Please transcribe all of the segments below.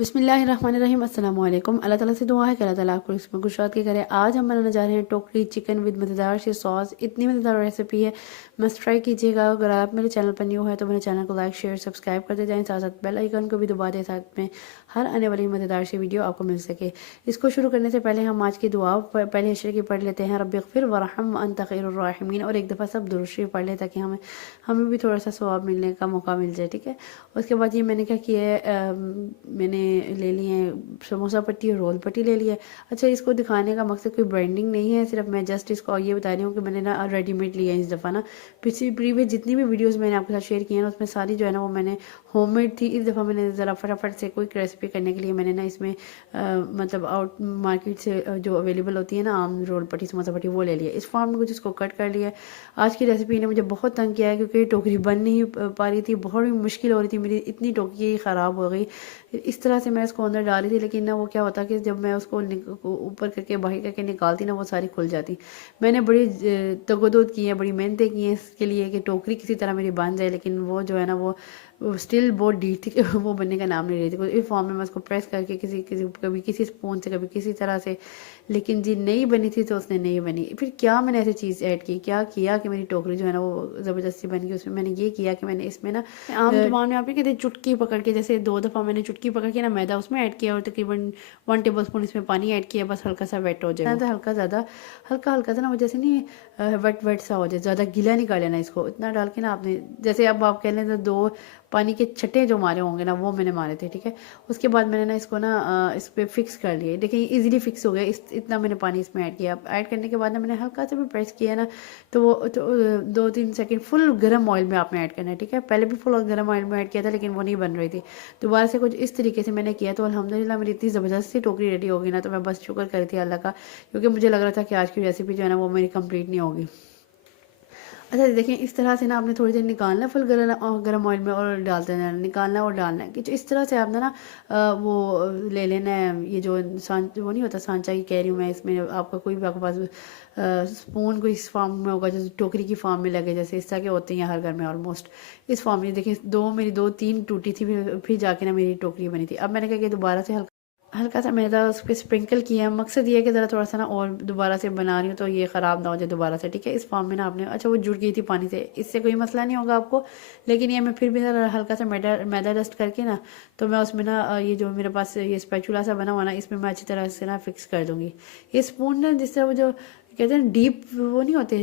बिस्मिल्लाहिर्रहमानिर्रहीम अस्सलाम वालेकुम। अल्लाह ताला से दुआ है कि अल्लाह ताला आपको इसमें कुशाद के करे। आज हम बनाने जा रहे हैं टोकरी चिकन विद मज़ेदार सी सॉस। इतनी मज़ेदार रेसिपी है, मस्ट ट्राई कीजिएगा। अगर आप मेरे चैनल पर न्यू है तो मेरे चैनल को लाइक शेयर सब्सक्राइब करते जाएं, साथ साथ बेल आइकन को भी दबा दें, साथ में हर आने वाली मज़ेदार सी वीडियो आपको मिल सके। इसको शुरू करने से पहले हम आज की दुआ पहले अशरे की पढ़ लेते हैं, रब्बिग़फिर वरहम अंत खैरुर राहिमीन, और एक दफ़ा सब दुरूद शरीफ पढ़ लें ताकि हमें हमें भी थोड़ा सा सवाब मिलने का मौका मिल जाए। ठीक है, उसके बाद ये मैंने क्या किया है, मैंने ले लिए समोसा पट्टी और रोल पट्टी ले लिया। अच्छा, इसको दिखाने का मकसद कोई ब्रांडिंग नहीं है, सिर्फ मैं जस्ट इसको ये बता रही हूँ कि मैंने ना रेडीमेड लिया है इस दफ़ा ना। पिछली प्रीवियस जितनी भी वीडियोस मैंने आपके साथ शेयर की हैं ना, उसमें सारी जो है ना वो मैंने होममेड थी। इस दफ़ा मैंने ज़रा फटाफट से कोई रेसिपी करने के लिए मैंने ना इसमें मतलब आउट मार्केट से जो अवेलेबल होती है ना आम रोल पट्टी समोसा पट्टी वो ले लिया। इस फॉर्म में कुछ इसको कट कर लिया। आज की रेसिपी ने मुझे बहुत तंग किया है क्योंकि टोकरी बन नहीं पा रही थी, बहुत ही मुश्किल हो रही थी मेरी, इतनी टोकरी ख़राब हो गई। इस तरह से मैं इसको अंदर डाल रही थी, लेकिन ना वो क्या होता कि जब मैं उसको ऊपर करके बाहर करके निकालती ना वो सारी खुल जाती। मैंने बड़ी तगोदोद की है, बड़ी मेहनतें की हैं इसके लिए कि टोकरी किसी तरह मेरी बन जाए, लेकिन वो जो है ना वो स्टिल बहुत डीप थी कि वो बनने का नाम नहीं रही थी। इस फॉर्म में मैं उसको प्रेस करके कभी किसी स्पून से कभी किसी तरह से, लेकिन जी नहीं बनी थी तो उसने नहीं बनी। फिर क्या मैंने ऐसी चीज़ ऐड की, क्या किया कि मेरी टोकरी जो है ना वो ज़बरदस्ती बन गई। उसमें मैंने ये किया कि मैंने इसमें ना आम जुबान में आप ये कहते हैं चुटकी पकड़ के, जैसे 2 दफ़ा मैंने चुटकी पकड़ के ना मैदा उसमें ऐड किया और तकरीबन 1 टेबल स्पून इसमें पानी ऐड किया, बस हल्का सा वेट हो जाए। तो हल्का ज़्यादा हल्का हल्का सा ना वो जैसे नहीं वेट वेट सा हो जाए, ज़्यादा गीला नहीं कर लेना इसको। इतना डाल के ना आपने जैसे अब आप कह लें तो 2 पानी के छट्टे जो मारे होंगे ना वो मैंने मारे थे। ठीक है, उसके बाद मैंने ना इसको ना इस पर फिक्स कर लिया। देखिए इजीली फिक्स हो गया, इतना मैंने पानी इसमें ऐड किया। ऐड करने के बाद ना मैंने हल्का सा भी प्रेस किया ना तो वो तो 2-3 सेकंड फुल गर्म ऑयल में आपने ऐड करना है। ठीक है, पहले भी फुल गर्म ऑयल में ऐड किया था लेकिन वो नहीं बन रही थी। दोबारा से कुछ इस तरीके से मैंने किया तो अल्हम्दुलिल्लाह मेरी इतनी ज़बरदस्ती टोकरी रेडी हो गई ना, तो मैं बस शुक्र करी थी अल्लाह का, क्योंकि मुझे लग रहा था कि आज की रेसिपी जो है ना वो मेरी कंप्लीट नहीं होगी। अच्छा देखिए, इस तरह से ना आपने थोड़ी देर निकालना है फुल गर्म ऑयल में और डालते रहना, निकालना और डालना है कि इस तरह से आपने ना वो ले लेना है। ये जो वो नहीं होता सांचा की कह रही हूँ मैं, इसमें आपका कोई भी आपके पास स्पून कोई इस फॉर्म में होगा जैसे टोकरी की फॉर्म में लगे, जैसे इस तरह के होते हैं हर घर में ऑलमोस्ट। इस फॉर्म में देखिए मेरी 2-3 टूटी थी, फिर जाके ना मेरी टोकरी बनी थी। अब मैंने कहा कि दोबारा से हल्का सा मैदा उस पर स्प्रिंकल किया है। मकसद ये है कि ज़रा थोड़ा सा ना और दोबारा से बना रही हूँ तो ये ख़राब ना हो जाए दोबारा से। ठीक है, इस फॉर्म में ना आपने अच्छा वो जुड़ गई थी पानी से, इससे कोई मसला नहीं होगा आपको, लेकिन ये मैं फिर भी ज़रा हल्का सा मैदा डस्ट करके ना तो मैं उसमें ना ये जो मेरे पास ये स्पैचुला सा बना हुआ ना इसमें मैं अच्छी तरह से ना फिक्स कर दूँगी। ये स्पून ना जिस तरह वो जो कहते हैं डीप वो नहीं होते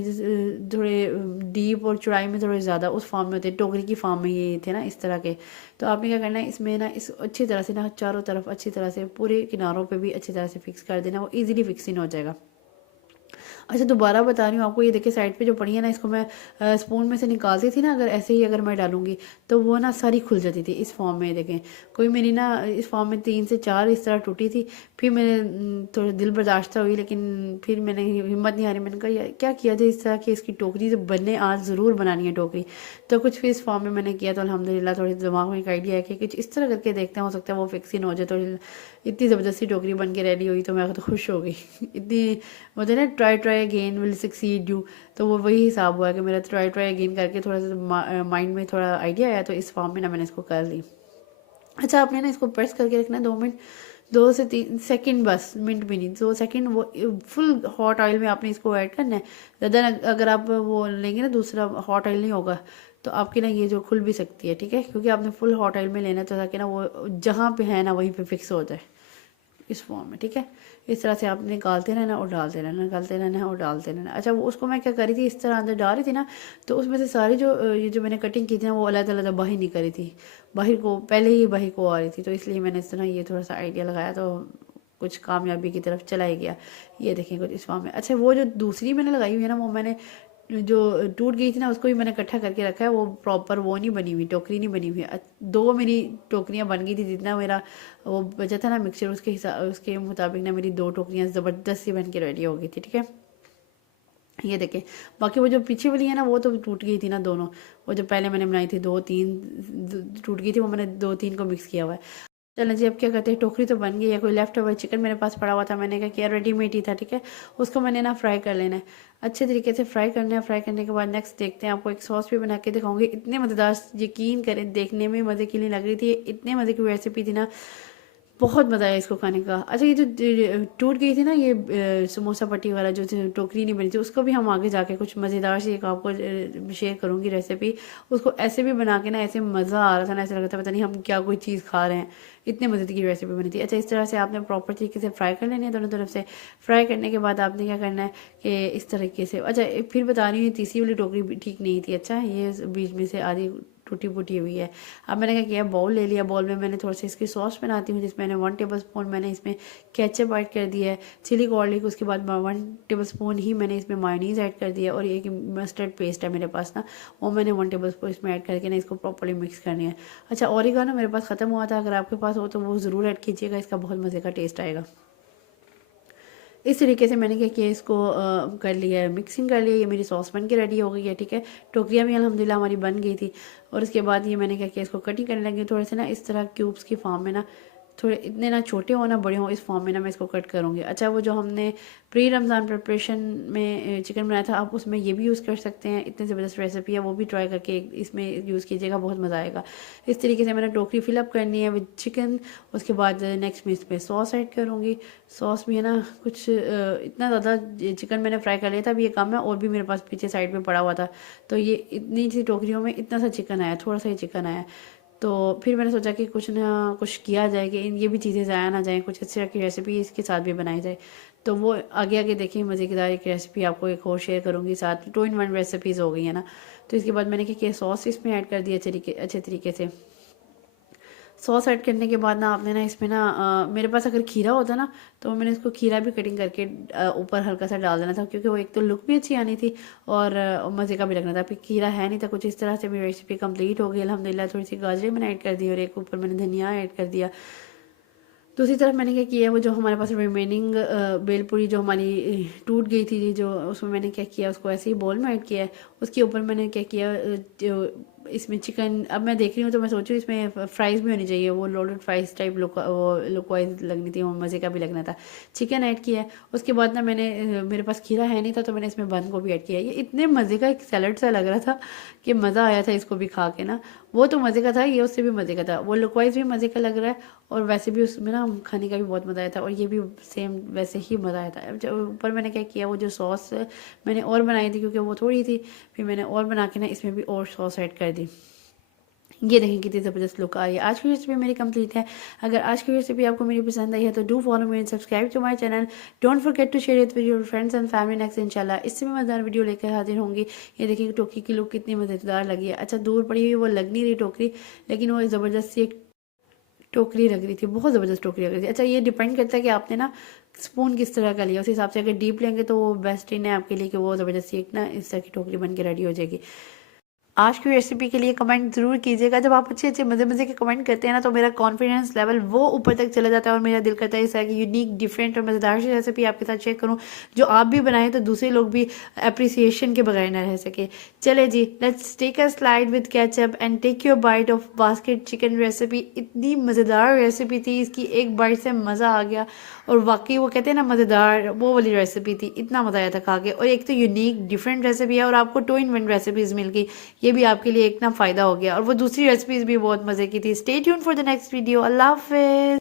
थोड़े डीप और चौड़ाई में थोड़े ज़्यादा उस फॉर्म में होते हैं, टोकरी की फॉर्म में ये थे ना इस तरह के। तो आपने क्या करना है इसमें ना इस अच्छी तरह से ना चारों तरफ अच्छी तरह से पूरे किनारों पे भी अच्छी तरह से फिक्स कर देना, वो इजीली फिक्सिंग हो जाएगा। अच्छा दोबारा बता रही हूँ आपको, ये देखिए साइड पे जो पड़ी है ना इसको मैं स्पून में से निकालती थी ना, अगर ऐसे ही अगर मैं डालूंगी तो वो ना सारी खुल जाती थी इस फॉर्म में। देखें कोई मेरी ना इस फॉर्म में 3 से 4 इस तरह टूटी थी। फिर मैंने थोड़ी दिल बर्दाश्त हुई, लेकिन फिर मैंने हिम्मत नहीं हारी, मैंने कहा यार क्या किया जाए इस तरह की इसकी टोकरी जब बनने आज ज़रूर बनानी है टोकरी। तो कुछ फिर इस फॉर्म में मैंने किया तो अल्हम्दुलिल्लाह थोड़ी दिमाग में एक आइडिया है कि कुछ इस तरह करके देखते हैं, हो सकता है वो फिक्सिंग हो जाए। तो इतनी ज़बरदस्ती टोकरी बन के रेडी हुई तो मैं तो खुश हो गई। इतनी बोलते ना try try again will succeed you, तो वो वही हिसाब हुआ कि मेरा ट्राई ट्राई अगेन करके थोड़ा सा माइंड में थोड़ा आइडिया आया तो इस फॉर्म में ना मैंने इसको कर ली। अच्छा आपने ना इसको प्रेस करके रखना है 2 मिनट, 2 से 3 सेकंड, बस मिनट भी नहीं 2 सेकंड। वो फुल हॉट ऑयल में आपने इसको ऐड करना है। ज़्यादा अगर आप वो लेंगे ना दूसरा हॉट ऑयल नहीं होगा तो आपकी ना ये जो खुल भी सकती है। ठीक है, क्योंकि आपने फुल हॉट ऑयल में लेना है ताकि ना वो जहाँ पे है ना वहीं पे फिक्स हो जाए इस फॉर्म में। ठीक है, इस तरह से आप निकालते रहना और डालते रहना, निकालते रहना और डालते रहना। अच्छा वो उसको मैं क्या करी थी इस तरह अंदर डाल रही थी ना, तो उसमें से सारी जो ये जो मैंने कटिंग की थी ना वो अलग-अलग बाहर नहीं करी थी, बाहर को पहले ही बाहर को आ रही थी, तो इसलिए मैंने इस तरह ये थोड़ा सा आइडिया लगाया तो कुछ कामयाबी की तरफ चला ही गया। ये देखें कुछ इस फॉर्म में। अच्छा वो जो दूसरी मैंने लगाई हुई है ना वो मैंने जो टूट गई थी ना उसको भी मैंने इकट्ठा करके रखा है, वो प्रॉपर वो नहीं बनी हुई टोकरी नहीं बनी हुई। 2 मेरी टोकरियाँ बन गई थी, जितना मेरा वो बचा था ना मिक्सचर उसके हिसाब उसके मुताबिक ना मेरी 2 टोकरियाँ ज़बरदस्त सी बन के रेडी हो गई थी। ठीक है, ये देखें। बाकी वो जो पीछे वाली है ना वो तो टूट गई थी ना दोनों, वो जो पहले मैंने बनाई थी 2-3 टूट गई थी, वो मैंने 2-3 को मिक्स किया हुआ है। चलें जी, अब क्या करते हैं, टोकरी तो बन गई है। कोई लेफ्ट ओवर चिकन मेरे पास पड़ा हुआ था, मैंने कहा कि यार रेडीमेड ही था। ठीक है, उसको मैंने ना फ्राई कर लेना है, अच्छे तरीके से फ्राई करना है। फ्राई करने के बाद नेक्स्ट देखते हैं, आपको एक सॉस भी बना के दिखाऊंगी। इतने मज़ेदार, यकीन करें देखने में मज़े की नहीं लग रही थी, इतने मज़े की रेसिपी थी ना बहुत मज़ा आया इसको खाने का। अच्छा ये जो टूट गई थी ना ये समोसा पट्टी वाला जो टोकरी नहीं बनी थी, उसको भी हम आगे जाके कुछ मज़ेदार सी एक आपको शेयर करूँगी रेसिपी। उसको ऐसे भी बना के ना ऐसे मज़ा आ रहा था ना, ऐसा लग रहा था पता नहीं हम क्या कोई चीज़ खा रहे हैं, इतने मज़े की रेसिपी बनी थी। अच्छा इस तरह से आपने प्रॉपर तरीके से फ्राई कर लेनी है दोनों तरफ से। फ्राई करने के बाद आपने क्या करना है कि इस तरीके से, अच्छा फिर बता रही हूँ तीसरी वाली टोकरी भी ठीक नहीं थी। अच्छा ये बीच में से आधी टूटी फूटी हुई है। अब मैंने क्या किया, बाउल ले लिया, बाउल में मैंने थोड़ा सा इसकी सॉस बनाती हूँ जिसमें मैंने 1 टेबल स्पून मैंने इसमें केचप ऐड कर दिया है, चिली गार्लिक, उसके बाद 1 टेबल स्पून ही मैंने इसमें मायोनीज़ ऐड कर दिया, और एक मस्टर्ड पेस्ट है मेरे पास ना, वो मैंने 1 टेबल स्पून इसमें ऐड करके ना इसको प्रॉपर्ली मिक्स करनी है। अच्छा ओरिगानो मेरे पास ख़त्म हुआ था, अगर आपके पास हो तो वो ज़रूर ऐड कीजिएगा, इसका बहुत मज़े का टेस्ट आएगा। इस तरीके से मैंने क्या किया, इसको कर लिया है, मिक्सिंग कर लिया। ये मेरी सॉस बन के रेडी हो गई है, ठीक है। टोकरियाँ भी अल्हम्दुलिल्लाह हमारी बन गई थी। और उसके बाद ये मैंने क्या किया, इसको कटिंग करने लगी थोड़े से ना इस तरह क्यूब्स की फॉर्म में ना, थोड़े इतने ना छोटे हो ना बड़े हों, इस फॉर्म में ना मैं इसको कट करूँगी। अच्छा वो जो हमने प्री रमज़ान प्रिपरेशन में चिकन बनाया था, आप उसमें ये भी यूज़ कर सकते हैं। इतनी ज़बरदस्त रेसिपी है, वो भी ट्राई करके इसमें यूज़ कीजिएगा, बहुत मज़ा आएगा। इस तरीके से मैंने टोकरी फिलअप करनी है विद चिकन। उसके बाद नेक्स्ट में इसमें सॉस ऐड करूँगी। सॉस भी है ना कुछ इतना ज़्यादा चिकन मैंने फ्राई कर लिया था, अभी ये कम है, और भी मेरे पास पीछे साइड में पड़ा हुआ था, तो ये इतनी सी टोकरियों में इतना सा चिकन आया, थोड़ा सा ही चिकन आया। तो फिर मैंने सोचा कि कुछ ना कुछ किया जाए कि ये भी चीज़ें ज़ाया ना जाएँ, कुछ इस तरह की रेसिपी इसके साथ भी बनाई जाए। तो वो आगे आगे देखिए मज़ेदार एक रेसिपी आपको एक और शेयर करूँगी साथ, 2 इन 1 रेसिपीज़ हो गई है ना। तो इसके बाद मैंने क्या किया, सॉस इसमें ऐड कर दिया अच्छे तरीके से। सॉस ऐड करने के बाद ना आपने ना इसमें ना मेरे पास अगर खीरा होता ना तो मैंने इसको खीरा भी कटिंग करके ऊपर हल्का सा डाल देना था, क्योंकि वो एक तो लुक भी अच्छी आनी थी और मज़े का भी लगना था। फिर खीरा है नहीं था, कुछ इस तरह से मेरी रेसिपी कंप्लीट हो गई अल्हम्दुलिल्लाह। थोड़ी सी गाजरें मैंने ऐड कर दी और एक ऊपर मैंने धनिया ऐड कर दिया। दूसरी तरफ मैंने क्या किया, वो जो हमारे पास रिमेनिंग बेलपूरी जो हमारी टूट गई थी जो, उसमें मैंने क्या किया, उसको ऐसे ही बोल में ऐड किया है। उसके ऊपर मैंने क्या किया, जो इसमें चिकन, अब मैं देख रही हूँ तो मैं सोच रही हूँ इसमें फ्राइज़ भी होनी चाहिए, वो loaded fries type look wise लगनी थी, वो मज़े का भी लगना था। चिकन ऐड किया है। उसके बाद ना मैंने मेरे पास खीरा है नहीं था तो मैंने इसमें बंद गोभी ऐड किया। ये इतने मज़े का एक सैलड सा लग रहा था कि मज़ा आया था इसको भी खा के ना। वो तो मज़े का था, ये उससे भी मज़े का था, वो लुक वाइज भी मज़े का लग रहा है और वैसे भी उसमें ना खाने का भी बहुत मज़ा आया था, और ये भी सेम वैसे ही मज़ा आया था। जब ऊपर मैंने क्या किया, वो जो सॉस मैंने और बनाई थी क्योंकि वो थोड़ी थी, फिर मैंने और बना के ना इसमें भी और सॉस ऐड कर दी। ये देखें कितनी ज़बरदस्त लुक आ रही है। आज की रेसिपी मेरी कंप्लीट है। अगर आज की रेसिपी आपको मेरी पसंद आई है तो do follow me and subscribe to my channel. Don't forget to share it with your friends and family. Next इंशाल्लाह इससे भी मज़ेदार वीडियो लेकर हाजिर होंगी। ये देखिए टोकरी की लुक कितनी मज़ेदार लगी है। अच्छा दूर पड़ी हुई वो लग नहीं रही टोकरी, लेकिन वो ज़बरदस्त सी एक टोकरी लग रही थी, बहुत ज़बरदस्त टोकरी लग रही थी। अच्छा ये डिपेंड करता है कि आपने ना स्पून किस तरह का लिया, उस हिसाब से अगर डीप लेंगे तो वो बेस्ट इन है आपके लिए कि वो ज़बरदस्ती एक ना इस तरह की टोकरी बन के रेडी हो जाएगी। आज की रेसिपी के लिए कमेंट ज़रूर कीजिएगा। जब आप अच्छे अच्छे मज़े के कमेंट करते हैं ना तो मेरा कॉन्फिडेंस लेवल वो ऊपर तक चला जाता है और मेरा दिल करता है इस तरह की यूनिक डिफरेंट और मज़ेदार सी रेसिपी आपके साथ शेयर करूं जो आप भी बनाएं तो दूसरे लोग भी अप्रिसिएशन के बगैर ना रह सके। चले जी, let's take a slide with ketchup and take your bite of basket chicken recipe. इतनी मज़ेदार रेसिपी थी, इसकी एक बाइट से मज़ा आ गया और वाकई वो कहते हैं ना मज़ेदार, वो वाली रेसिपी थी। इतना मज़ा आया था खा के, और एक तो यूनिक डिफरेंट रेसिपी है और आपको 2 इन 1 रेसिपीज़ मिल गई, ये भी आपके लिए एक ना फ़ायदा हो गया। और वो दूसरी रेसिपीज़ भी बहुत मज़े की थी। Stay tune for the next video. अल्लाह हाफ़िज़।